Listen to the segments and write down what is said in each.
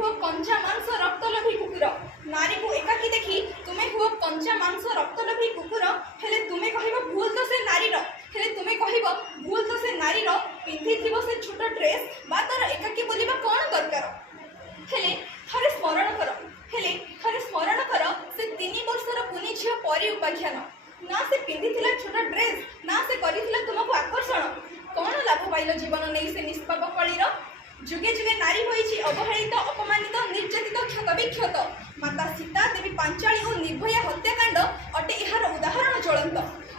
हुआ कंचा मांस रक्तलोभी कुकुर। नारी को एकाकी देखी तुम्हें हुआ कंचा मांस रक्तलोभी कुकुर। हेले तुम्हें कहब भूल तो से नारीर, हेले तुम्हें कहब भूल तो से नारीर पिंधि से छोट ड्रेस बा तार एकाकी बोलिबा कौन दरकार। हेले थरे स्मरण कर से 3 वर्षर कुनी झील परी उपाख्यान। ना से पिंधिथिला छोट ड्रेस ना से करिथिला तुमको आकर्षण। कौन लाभ पाइल जीवन नहीं से निष्पाप कलीर। जुगे जुगे नारी होइछि अवहेलित अपमानित निर्यातित क्षत विक्षत। माता सीता देवी पांचाली और निर्भया हत्याकांड अटे एहार उदाहरण ज्वलंत।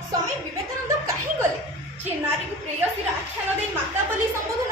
स्वामी विवेकानंद कहीं गले जे नारी को प्रेयसीर आख्यान दे माता बोली संबोधन